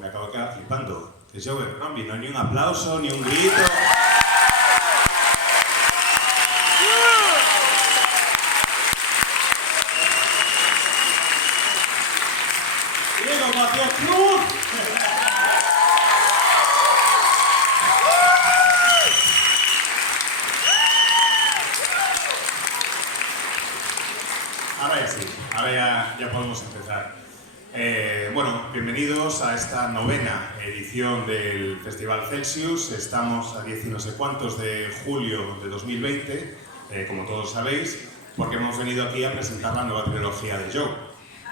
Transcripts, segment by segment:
Me acabo de quedar flipando. Que Joe Rombie, no hay ni un aplauso, ni un grito. Diego Matías Cruz. Ahora ya sí, ahora ya podemos empezar. Bueno, bienvenidos a esta novena edición del Festival Celsius. Estamos a 10 y no sé cuántos de julio de 2020, como todos sabéis, porque hemos venido aquí a presentar la nueva trilogía de Joe.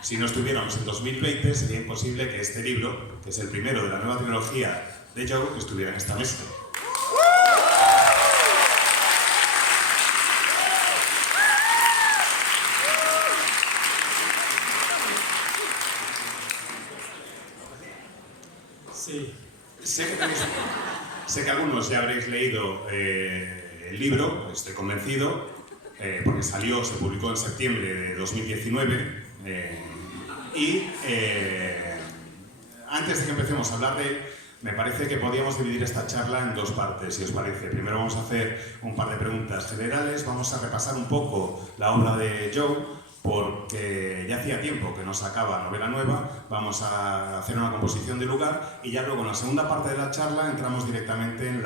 Si no estuviéramos en 2020, sería imposible que este libro, que es el primero de la nueva trilogía de Joe, estuviera en esta mesa. Sí. Sé que algunos ya habréis leído el libro, estoy convencido, porque se publicó en septiembre de 2019. Antes de que empecemos a hablar de él, me parece que podríamos dividir esta charla en dos partes, si os parece. Primero vamos a hacer un par de preguntas generales, vamos a repasar un poco la obra de Joe, porque ya hacía tiempo que no sacaba novela nueva, vamos a hacer una composición de lugar y ya luego en la segunda parte de la charla entramos directamente en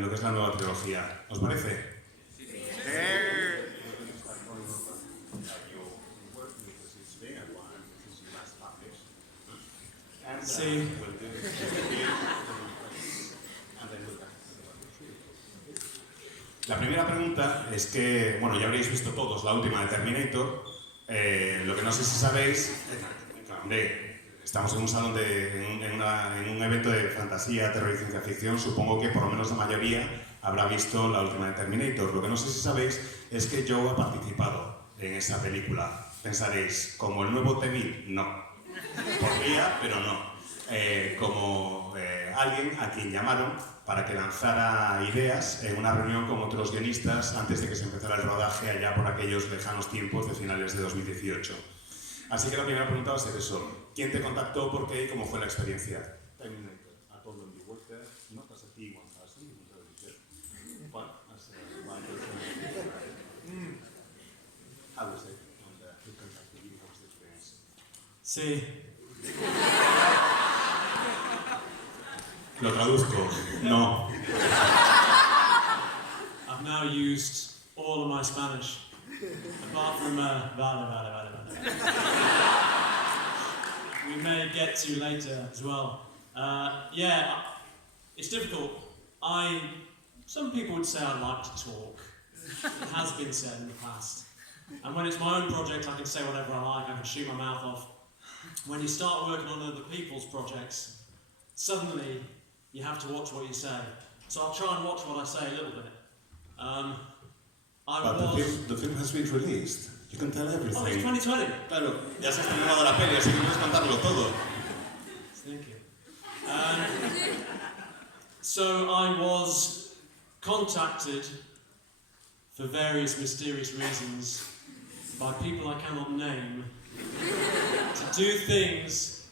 lo que es la nueva trilogía. ¿Os parece? Sí. La primera pregunta es que, bueno, ya habréis visto todos la última de Terminator. Lo que no sé si sabéis, hombre, estamos en un salón, en un evento de fantasía, terror y ciencia ficción. Supongo que por lo menos la mayoría habrá visto la última de Terminator. Lo que no sé si sabéis es que Joe ha participado en esa película. Pensaréis, como el nuevo T-1000, no. Podría, pero no. Como alguien a quien llamaron para que lanzara ideas en una reunión con otros guionistas antes de que se empezara el rodaje allá por aquellos lejanos tiempos de finales de 2018. Así que la primera pregunta va a ser eso. ¿Quién te contactó, por qué y cómo fue la experiencia? Sí. Lo traduzco. No. I've now used all of my Spanish, apart from vale. We may get to later as well. Yeah, it's difficult. Some people would say I like to talk. It has been said in the past. And when it's my own project, I can say whatever I like. I can shoot my mouth off. When you start working on other people's projects, suddenly you have to watch what you say. So I'll try and watch what I say a little bit. The film has been released. You can tell everything. Oh, it's 2020. Claro, ya se ha estrenado la peli, así que puedes contarlo todo. Thank you. So I was contacted for various mysterious reasons by people I cannot name to do things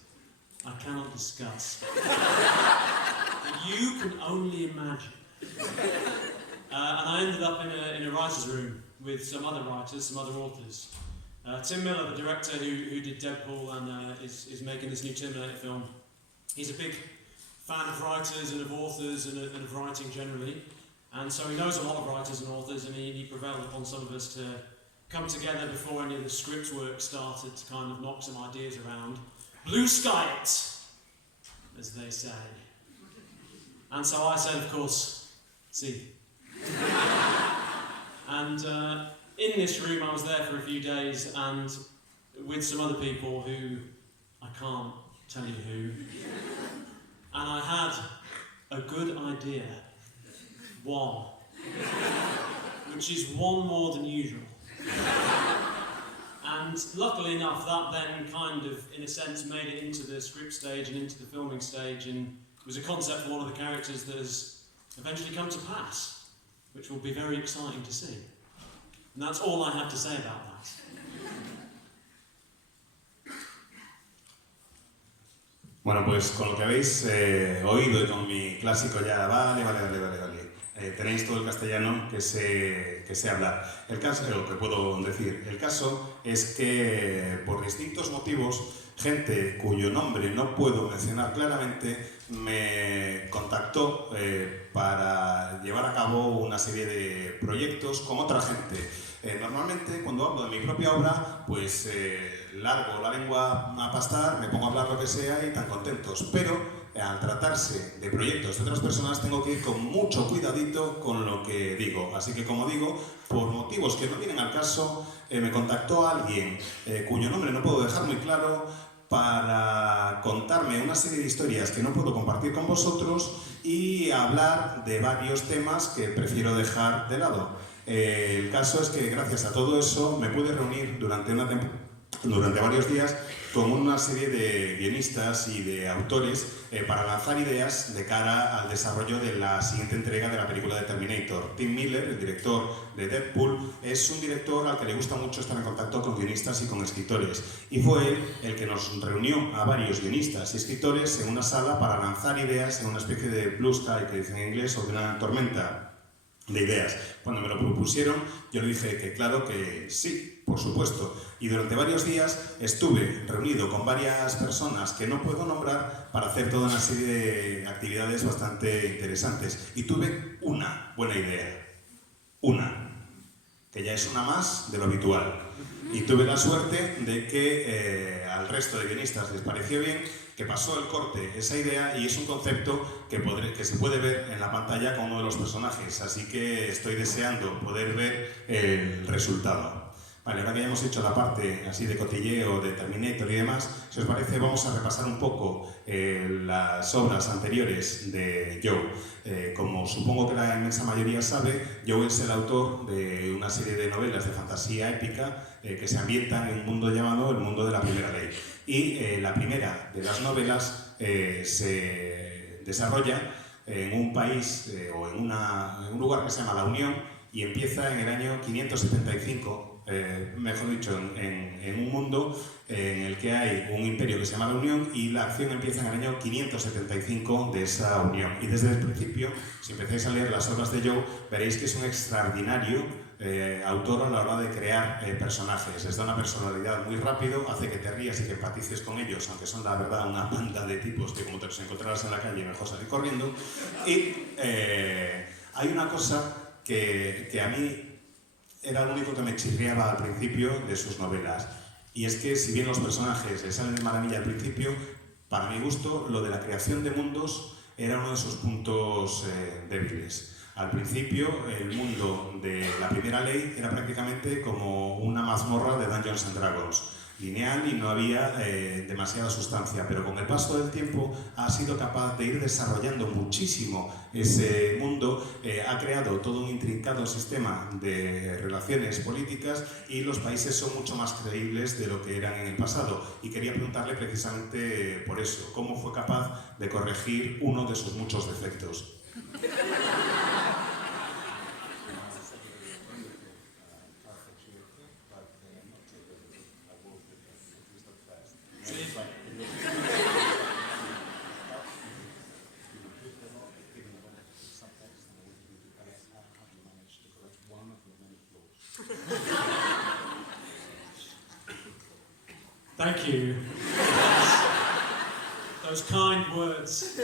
I cannot discuss. You can only imagine. And I ended up in a writer's room with some other writers, some other authors. Tim Miller, the director who did Deadpool and is making this new Terminator film, he's a big fan of writers and of authors and of writing generally. And so he knows a lot of writers and authors, and he prevailed upon some of us to come together before any of the script work started to kind of knock some ideas around. Blue sky it, as they say. And so I said, of course, see. And in this room I was there for a few days and with some other people who I can't tell you who. And I had a good idea. One. Which is one more than usual. And luckily enough, that then kind of, in a sense, made it into the script stage and into the filming stage, and was a concept for one of the characters that has eventually come to pass, which will be very exciting to see. And that's all I have to say about that. Bueno, pues con lo que habéis oído y con mi clásico ya, vale. Tenéis todo el castellano que sé hablar. El caso, lo que puedo decir, el caso es que por distintos motivos, gente cuyo nombre no puedo mencionar claramente me contactó para llevar a cabo una serie de proyectos con otra gente. Normalmente, cuando hablo de mi propia obra, pues largo la lengua a pastar, me pongo a hablar lo que sea y tan contentos. Pero al tratarse de proyectos de otras personas, tengo que ir con mucho cuidadito con lo que digo. Así que, como digo, por motivos que no vienen al caso, me contactó alguien cuyo nombre no puedo dejar muy claro para contarme una serie de historias que no puedo compartir con vosotros y hablar de varios temas que prefiero dejar de lado. El caso es que gracias a todo eso me pude reunir durante varios días con una serie de guionistas y de autores para lanzar ideas de cara al desarrollo de la siguiente entrega de la película de Terminator. Tim Miller, el director de Deadpool, es un director al que le gusta mucho estar en contacto con guionistas y con escritores, y fue él el que nos reunió a varios guionistas y escritores en una sala para lanzar ideas en una especie de blue sky, que dicen en inglés, o de una tormenta de ideas. Cuando me lo propusieron, yo le dije que claro que sí, por supuesto. Y durante varios días estuve reunido con varias personas que no puedo nombrar para hacer toda una serie de actividades bastante interesantes. Y tuve una buena idea. Una, que ya es una más de lo habitual. Y tuve la suerte de que al resto de guionistas les pareció bien, que pasó el corte esa idea y es un concepto que se puede ver en la pantalla con uno de los personajes, así que estoy deseando poder ver el resultado. Vale, ahora que ya hemos hecho la parte así de cotilleo, de Terminator y demás, si os parece vamos a repasar un poco las obras anteriores de Joe. Como supongo que la inmensa mayoría sabe, Joe es el autor de una serie de novelas de fantasía épica que se ambientan en un mundo llamado el mundo de la primera ley. Y la primera de las novelas se desarrolla en un país o en un lugar que se llama La Unión y empieza en el año 575, mejor dicho, en un mundo en el que hay un imperio que se llama La Unión y la acción empieza en el año 575 de esa unión. Y desde el principio, si empezáis a leer las obras de Joe, veréis que es un extraordinario autor a la hora de crear personajes. Les da una personalidad muy rápido, hace que te rías y que empatices con ellos, aunque son la verdad una banda de tipos que como te los encontrarás en la calle mejor salir corriendo. Y hay una cosa que a mí era lo único que me chirriaba al principio de sus novelas, y es que si bien los personajes les salen de maravilla al principio, para mi gusto lo de la creación de mundos era uno de sus puntos débiles. Al principio, el mundo de la primera ley era prácticamente como una mazmorra de Dungeons and Dragons, lineal y no había demasiada sustancia, pero con el paso del tiempo ha sido capaz de ir desarrollando muchísimo ese mundo, ha creado todo un intrincado sistema de relaciones políticas y los países son mucho más creíbles de lo que eran en el pasado. Y quería preguntarle precisamente por eso, ¿cómo fue capaz de corregir uno de sus muchos defectos? Thank you. Those kind words.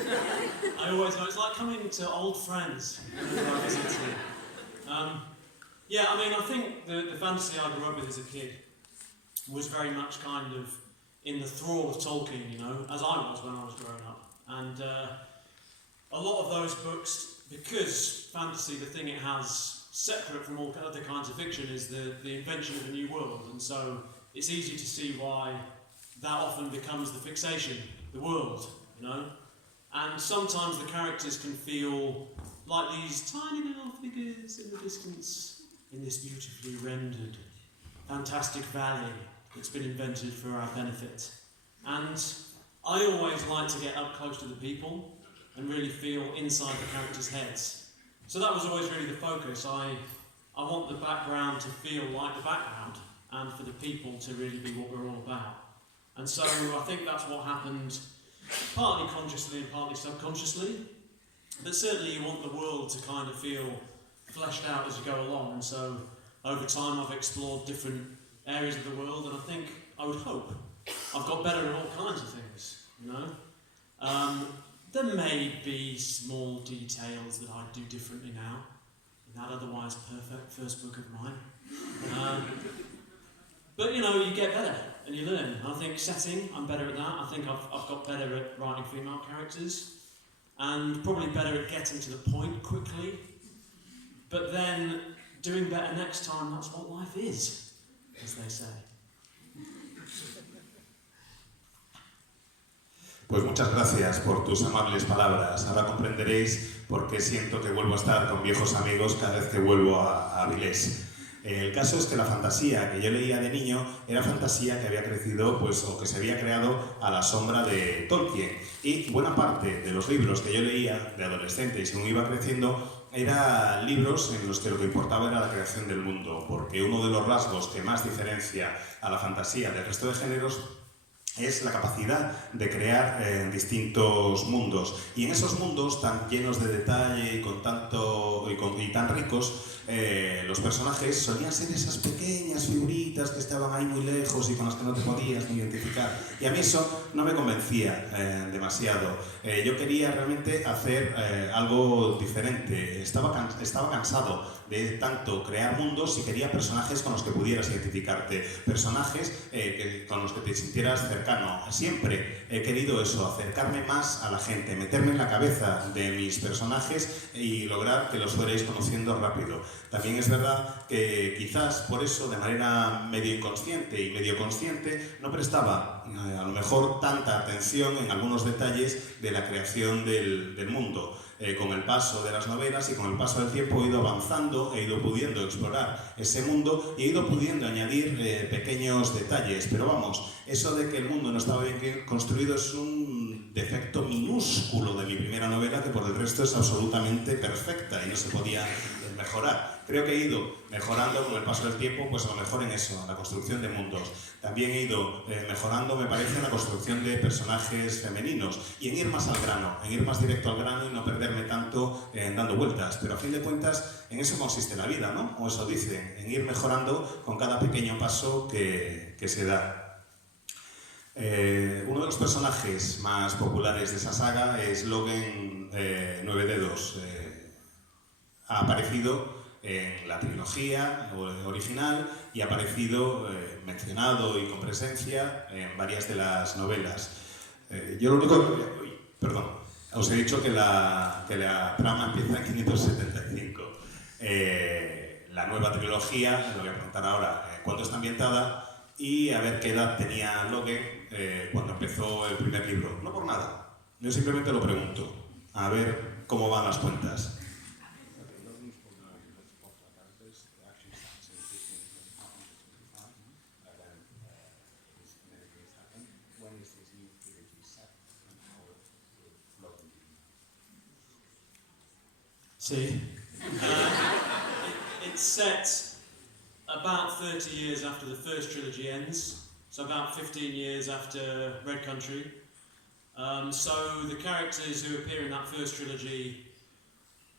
I always know it's like coming to old friends whenever I visit here. Yeah, I mean, I think the fantasy I grew up with as a kid was very much kind of in the thrall of Tolkien, you know, as I was when I was growing up. And a lot of those books, because fantasy, the thing it has separate from all other kinds of fiction is the invention of a new world, and so it's easy to see why that often becomes the fixation, the world, you know? And sometimes the characters can feel like these tiny little figures in the distance in this beautifully rendered, fantastic valley that's been invented for our benefit. And I always like to get up close to the people and really feel inside the characters' heads. So that was always really the focus. I want the background to feel like the background and for the people to really be what we're all about. And so I think that's what happened partly consciously and partly subconsciously. But certainly you want the world to kind of feel fleshed out as you go along, and so over time I've explored different areas of the world, and I think, I would hope, I've got better at all kinds of things, you know? There may be small details that I'd do differently now, in that otherwise perfect first book of mine. But you know, you get better and you learn. I think setting, I'm better at that. I think I've got better at writing female characters, and probably better at getting to the point quickly. But then, doing better next time, that's what life is, as they say. Pues muchas gracias por tus amables palabras. Ahora comprenderéis por qué siento que vuelvo a estar con viejos amigos cada vez que vuelvo a Avilés. El caso es que la fantasía que yo leía de niño era fantasía que había crecido, pues, o que se había creado a la sombra de Tolkien. Y buena parte de los libros que yo leía de adolescente y según iba creciendo, eran libros en los que lo que importaba era la creación del mundo, porque uno de los rasgos que más diferencia a la fantasía del resto de géneros es la capacidad de crear distintos mundos. Y en esos mundos tan llenos de detalle y tan ricos, los personajes solían ser esas pequeñas figuritas que estaban ahí muy lejos y con las que no te podías ni identificar. Y a mí eso no me convencía demasiado. Yo quería realmente hacer algo diferente. Estaba cansado de tanto crear mundos y quería personajes con los que pudieras identificarte, personajes con los que te sintieras cercano. Siempre he querido eso, acercarme más a la gente, meterme en la cabeza de mis personajes y lograr que los fuerais conociendo rápido. También es verdad que quizás por eso, de manera medio inconsciente y medio consciente, no prestaba a lo mejor tanta atención en algunos detalles de la creación del mundo. Con el paso de las novelas y con el paso del tiempo he ido avanzando, he ido pudiendo explorar ese mundo y he ido pudiendo añadir pequeños detalles. Pero vamos, eso de que el mundo no estaba bien construido es un defecto minúsculo de mi primera novela, que por el resto es absolutamente perfecta y no se podía mejorar. Creo que he ido mejorando con el paso del tiempo, pues a lo mejor en eso, en la construcción de mundos. También he ido mejorando, me parece, en la construcción de personajes femeninos y en ir más al grano, en ir más directo al grano y no perderme tanto dando vueltas. Pero a fin de cuentas, en eso consiste la vida, ¿no? O eso dicen, en ir mejorando con cada pequeño paso que se da. Uno de los personajes más populares de esa saga es Logen Nueve Dedos. Ha aparecido en la trilogía original y ha aparecido mencionado y con presencia en varias de las novelas. Yo lo único que... os he dicho que la trama empieza en 575. La nueva trilogía, lo voy a preguntar ahora, cuándo está ambientada y a ver qué edad tenía Logen cuando empezó el primer libro. No por nada, yo simplemente lo pregunto, a ver cómo van las cuentas. See? It's set about 30 years after the first trilogy ends, so about 15 years after Red Country. So the characters who appear in that first trilogy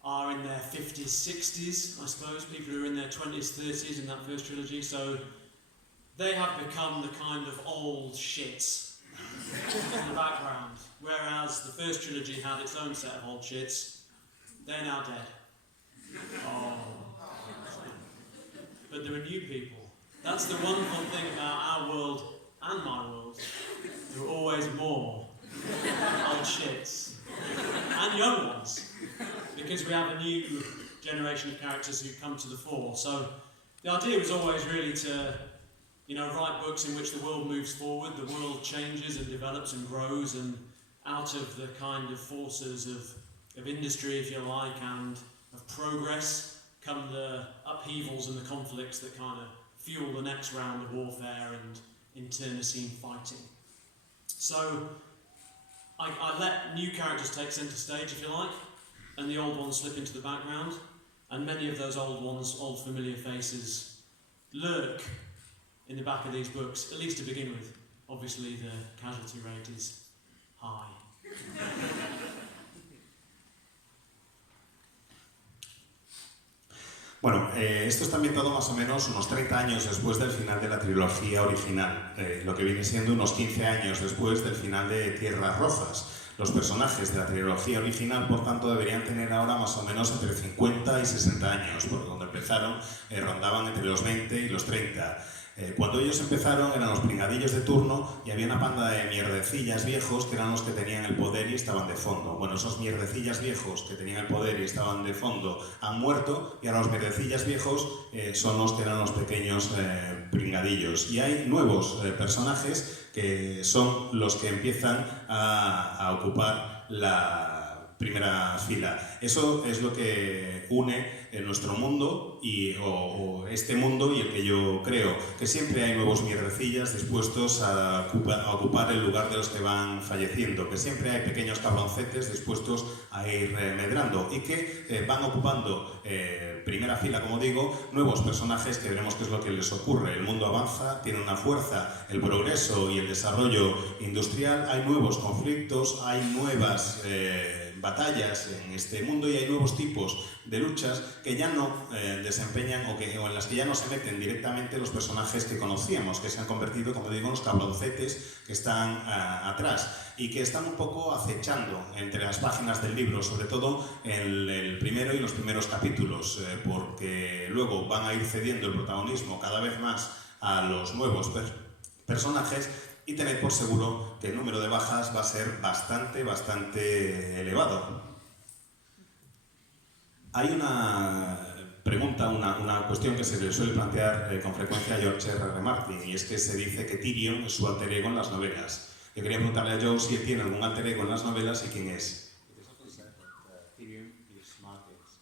are in their 50s, 60s, I suppose, people who are in their 20s, 30s in that first trilogy, so they have become the kind of old shits in the background, whereas the first trilogy had its own set of old shits. They're now dead. Oh. But there are new people. That's the wonderful thing about our world and my world. There are always more old shits. And young ones. Because we have a new generation of characters who come to the fore. So the idea was always really to, write books in which the world moves forward, the world changes and develops and grows, and out of the kind of forces of industry, if you like, and of progress come the upheavals and the conflicts that kind of fuel the next round of warfare and internecine fighting. So I let new characters take centre stage, if you like, and the old ones slip into the background, and many of those old familiar faces, lurk in the back of these books, at least to begin with. Obviously the casualty rate is high. high. Bueno, esto está ambientado más o menos unos 30 años después del final de la trilogía original, lo que viene siendo unos 15 años después del final de Tierras Rojas. Los personajes de la trilogía original, por tanto, deberían tener ahora más o menos entre 50 y 60 años, porque cuando empezaron rondaban entre los 20 y los 30. Cuando ellos empezaron eran los pringadillos de turno y había una panda de mierdecillas viejos que eran los que tenían el poder y estaban de fondo. Bueno, esos mierdecillas viejos que tenían el poder y estaban de fondo han muerto y ahora los mierdecillas viejos son los que eran los pequeños pringadillos. Y hay nuevos personajes que son los que empiezan a ocupar la primera fila. Eso es lo que une nuestro mundo o este mundo y el que yo creo, que siempre hay nuevos mierdecillas dispuestos a ocupar el lugar de los que van falleciendo, que siempre hay pequeños cabroncetes dispuestos a ir medrando y que van ocupando primera fila, como digo, nuevos personajes que veremos qué es lo que les ocurre. El mundo avanza, tiene una fuerza, el progreso y el desarrollo industrial, hay nuevos conflictos, hay nuevas batallas en este mundo y hay nuevos tipos de luchas que ya no desempeñan o en las que ya no se meten directamente los personajes que conocíamos, que se han convertido, como digo, en los cabroncetes que están atrás y que están un poco acechando entre las páginas del libro, sobre todo en el primero y los primeros capítulos, porque luego van a ir cediendo el protagonismo cada vez más a los nuevos personajes. Y tened por seguro que el número de bajas va a ser bastante elevado. Hay una pregunta, una cuestión que se le suele plantear con frecuencia a George R.R. Martin, y es que se dice que Tyrion es su alter ego en las novelas. Yo quería preguntarle a Joe si él tiene algún alter ego en las novelas y quién es. It is often said that Tyrion is Martin's